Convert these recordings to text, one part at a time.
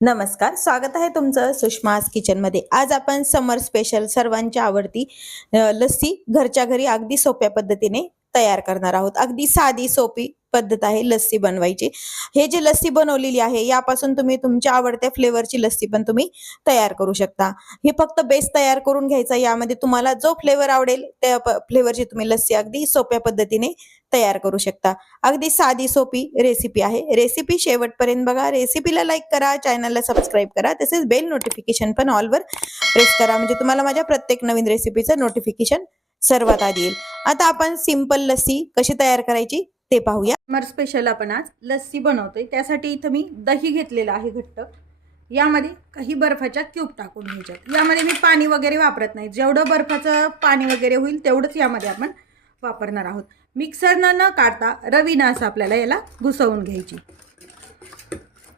नमस्कार, स्वागत आहे तुमचं सुषमास किचनमध्ये। आज आपण समर स्पेशल सर्वांची आवडती लस्सी घरच्या घरी अगदी सोप्या पद्धतीने तयार करणार आहोत। अगदी साधी सोपी पद्धत आहे लस्सी बनवायची। हे जे लस्सी बनवलेली आहे यापासून तुम्ही तुमच्या आवडत्या फ्लेवरची लस्सी पण तुम्ही तयार करू शकता। हे फक्त बेस तयार करून घ्यायचा, यामध्ये तुम्हाला जो फ्लेवर आवडेल त्या फ्लेवरची तुम्ही लस्सी अगदी सोप्या पद्धतीने तयार करू शकता। अगदी साधी सोपी रेसिपी आहे। रेसिपी शेवटपर्यंत बघा। रेसिपीला लाईक करा, चॅनलला सबस्क्राईब करा, तसेच बेल नोटिफिकेशन पण ऑलवर प्रेस करा, म्हणजे तुम्हाला माझ्या प्रत्येक नवीन रेसिपीचं नोटिफिकेशन सर्वात आधी येईल। आता आपण सिंपल लस्सी कशी तयार करायची ते पाहूया। समर स्पेशल आपण आज लस्सी बनवतोय। त्यासाठी इथं मी दही घेतलेलं आहे घट्ट। यामध्ये काही बर्फाच्या क्यूब टाकून घ्यायच्यात। यामध्ये मी पाणी वगैरे वापरत नाही, जेवढं बर्फाचं पाणी वगैरे होईल तेवढंच यामध्ये आपण वापरणार आहोत। मिक्सरनं न काढता रवीनं असं आपल्याला याला घुसवून घ्यायची,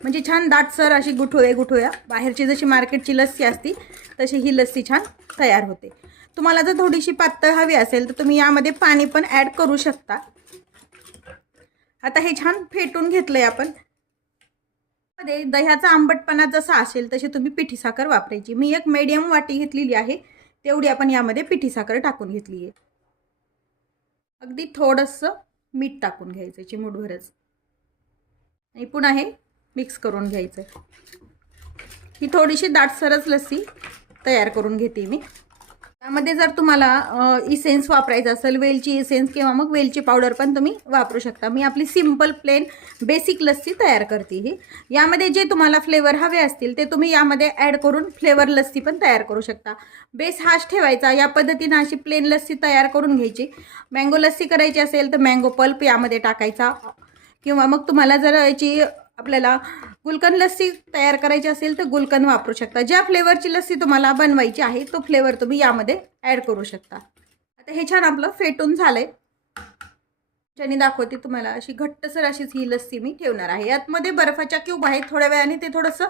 म्हणजे छान दाटसर अशी गुठळ्या बाहेरची जशी मार्केटची लस्सी असती तशी ही लस्सी छान तयार होते। तुम्हाला जर थोडीशी पातळ हवी असेल तर तुम्ही यामध्ये पाणी पण ॲड करू शकता। आता हे छान फेटून घेतलंय आपण। मध्ये दह्याचा आंबटपणा जसा असेल तशी तुम्ही पिठी साखर वापरायची। मी एक मीडियम वाटी घेतलेली आहे, तेवढी आपण यामध्ये पिठी साखर टाकून घेतली आहे। अगदी थोडंसं मीठ टाकून घ्यायचं चिमूटभरच, आणि पुन्हा हे मिक्स करून घ्यायचं। ही थोडीशी दाटसरच लस्सी तयार करून घेते मी। त्यामध्ये जर तुम्हाला इसेन्स वापरायचा असेल, वेलची इसेन्स किंवा मग वेलची पावडर पण तुम्ही वापरू शकता। मी आपली सिंपल प्लेन बेसिक लस्सी तयार करते ही। यामध्ये जे तुम्हाला फ्लेवर हवे असतील ते तुम्ही यामध्ये ॲड करून फ्लेवर लस्सी पण तयार करू शकता। बेस हाच ठेवायचा। या पद्धतीने अशी प्लेन लस्सी तयार करून घ्यायची। मँगो लस्सी करायची असेल तर मँगो पल्प यामध्ये टाकायचा, किंवा मग तुम्हाला जर याची आपल्याला गुलकंद लस्सी तयार करायची असेल तर गुलकंद वापरू शकता। ज्या फ्लेवरची लस्सी तुम्हाला बनवायची आहे तो फ्लेवर तुम्ही यामध्ये ॲड करू शकता। आता हे छान आपलं फेटून झालंय। ज्याने दाखवते तुम्हाला अशी घट्टसर अशीच ही लस्सी मी ठेवणार आहे। यातमध्ये बर्फाच्या क्यूब आहेत, थोड्या वेळाने ते थोडंसं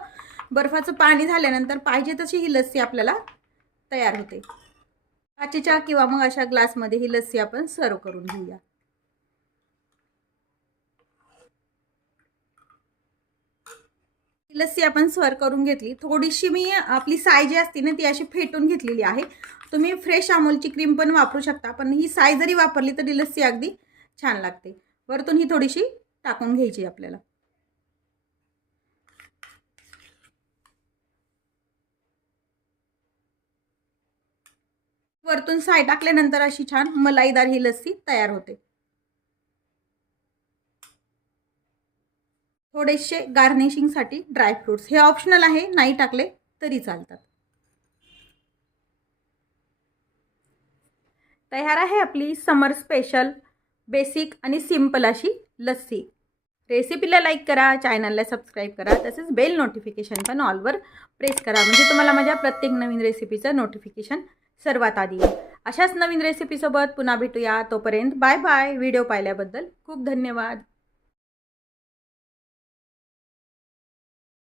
बर्फाचं पाणी झाल्यानंतर पाहिजे तशी ही लस्सी आपल्याला तयार होते। काचेच्या किंवा मग अशा ग्लासमध्ये ही लस्सी आपण सर्व करून घेऊया। लस्सी आपण सर्व करून घेतली। थोडीशी मी आपली साय जी असते ना ती अशी फेटून घेतलेली आहे। तुम्ही फ्रेश अमूलची क्रीम पण वापरू शकता, पण ही साय जरी वापरली तरी लस्सी अगदी छान लागते। वरतून ही थोडीशी टाकून घ्यायची आपल्याला। वरतून साय टाकल्यानंतर अशी छान मलाईदार ही लस्सी तयार होते। थोडेसे गार्निशिंगसाठी ड्रायफ्रुट्स, हे ऑप्शनल आहे, नाही टाकले तरी चालतात। तयार आहे आपली समर स्पेशल बेसिक आणि सिंपल अशी लस्सी। रेसिपीला लाईक करा, चॅनलला सबस्क्राईब करा, तसेच बेल नोटिफिकेशन पण ऑलवर प्रेस करा, म्हणजे तुम्हाला माझ्या प्रत्येक नवीन रेसिपीचं नोटिफिकेशन सर्वात आधी येईल। अशाच नवीन रेसिपीसोबत पुन्हा भेटूया। तोपर्यंत बाय बाय। व्हिडिओ पाहिल्याबद्दल खूप धन्यवाद।